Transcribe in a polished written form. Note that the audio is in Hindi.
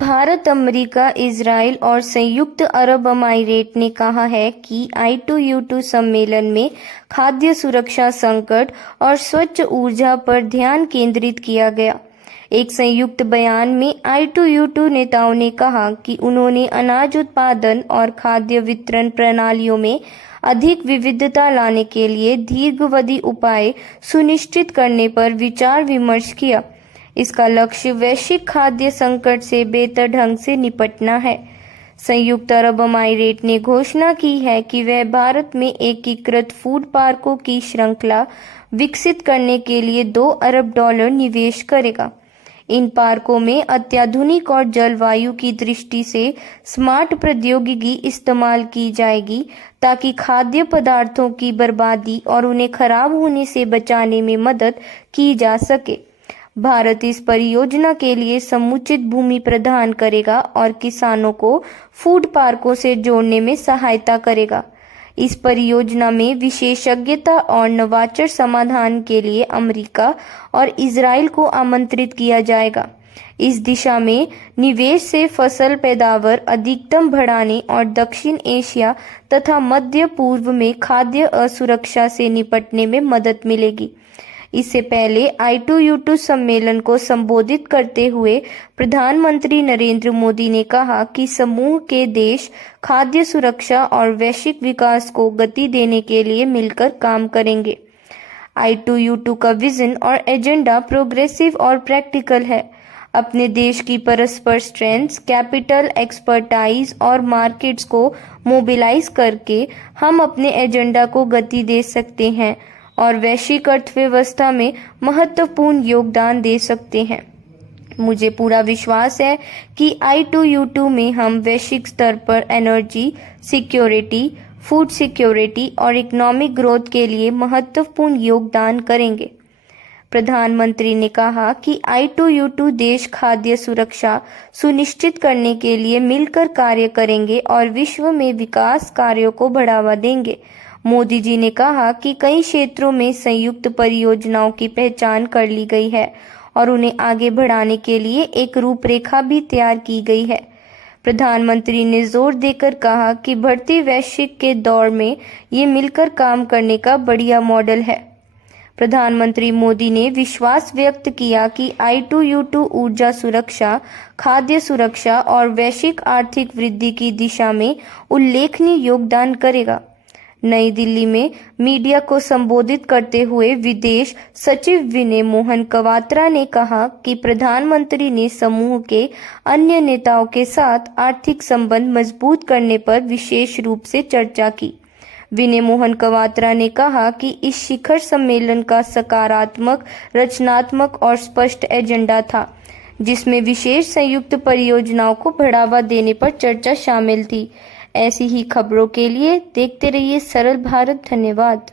भारत, अमेरिका, इजराइल और संयुक्त अरब अमीरात ने कहा है कि I2U2 सम्मेलन में खाद्य सुरक्षा संकट और स्वच्छ ऊर्जा पर ध्यान केंद्रित किया गया। एक संयुक्त बयान में I2U2 नेताओं ने कहा कि उन्होंने अनाज उत्पादन और खाद्य वितरण प्रणालियों में अधिक विविधता लाने के लिए दीर्घावधि उपाय सुनिश्चित करने पर विचार विमर्श किया। इसका लक्ष्य वैश्विक खाद्य संकट से बेहतर ढंग से निपटना है। संयुक्त अरब अमीरात ने घोषणा की है कि वह भारत में एकीकृत फूड पार्कों की श्रृंखला विकसित करने के लिए $2 अरब निवेश करेगा। इन पार्कों में अत्याधुनिक और जलवायु की दृष्टि से स्मार्ट प्रौद्योगिकी इस्तेमाल की जाएगी ताकि खाद्य पदार्थों की बर्बादी और उन्हें खराब होने से बचाने में मदद की जा सके। भारत इस परियोजना के लिए समुचित भूमि प्रदान करेगा और किसानों को फूड पार्कों से जोड़ने में सहायता करेगा। इस परियोजना में विशेषज्ञता और नवाचार समाधान के लिए अमेरिका और इजराइल को आमंत्रित किया जाएगा। इस दिशा में निवेश से फसल पैदावार अधिकतम बढ़ाने और दक्षिण एशिया तथा मध्य पूर्व में खाद्य असुरक्षा से निपटने में मदद मिलेगी। इससे पहले I2U2 सम्मेलन को संबोधित करते हुए प्रधानमंत्री नरेंद्र मोदी ने कहा कि समूह के देश खाद्य सुरक्षा और वैश्विक विकास को गति देने के लिए मिलकर काम करेंगे। I2U2 का विजन और एजेंडा प्रोग्रेसिव और प्रैक्टिकल है। अपने देश की परस्पर स्ट्रेंथ्स, कैपिटल, एक्सपर्टाइज और मार्केट्स को मोबिलाइज करके हम अपने एजेंडा को गति दे सकते हैं और वैश्विक अर्थव्यवस्था में महत्वपूर्ण योगदान दे सकते हैं। मुझे पूरा विश्वास है कि I2U2 में हम वैश्विक स्तर पर एनर्जी सिक्योरिटी, फूड सिक्योरिटी और इकोनॉमिक ग्रोथ के लिए महत्वपूर्ण योगदान करेंगे। प्रधानमंत्री ने कहा कि I2U2 देश खाद्य सुरक्षा सुनिश्चित करने के लिए मिलकर कार्य करेंगे और विश्व में विकास कार्यों को बढ़ावा देंगे। मोदी जी ने कहा कि कई क्षेत्रों में संयुक्त परियोजनाओं की पहचान कर ली गई है और उन्हें आगे बढ़ाने के लिए एक रूपरेखा भी तैयार की गई है। प्रधानमंत्री ने जोर देकर कहा कि बढ़ती वैश्विक के दौर में ये मिलकर काम करने का बढ़िया मॉडल है। प्रधानमंत्री मोदी ने विश्वास व्यक्त किया कि I2U2 ऊर्जा सुरक्षा, खाद्य सुरक्षा और वैश्विक आर्थिक वृद्धि की दिशा में उल्लेखनीय योगदान करेगा। नई दिल्ली में मीडिया को संबोधित करते हुए विदेश सचिव विनय मोहन क्वात्रा ने कहा कि प्रधानमंत्री ने समूह के अन्य नेताओं के साथ आर्थिक संबंध मजबूत करने पर विशेष रूप से चर्चा की। विनय मोहन क्वात्रा ने कहा कि इस शिखर सम्मेलन का सकारात्मक, रचनात्मक और स्पष्ट एजेंडा था, जिसमें विशेष संयुक्त परियोजनाओं को बढ़ावा देने पर चर्चा शामिल थी। ऐसी ही खबरों के लिए देखते रहिए सरल भारत। धन्यवाद।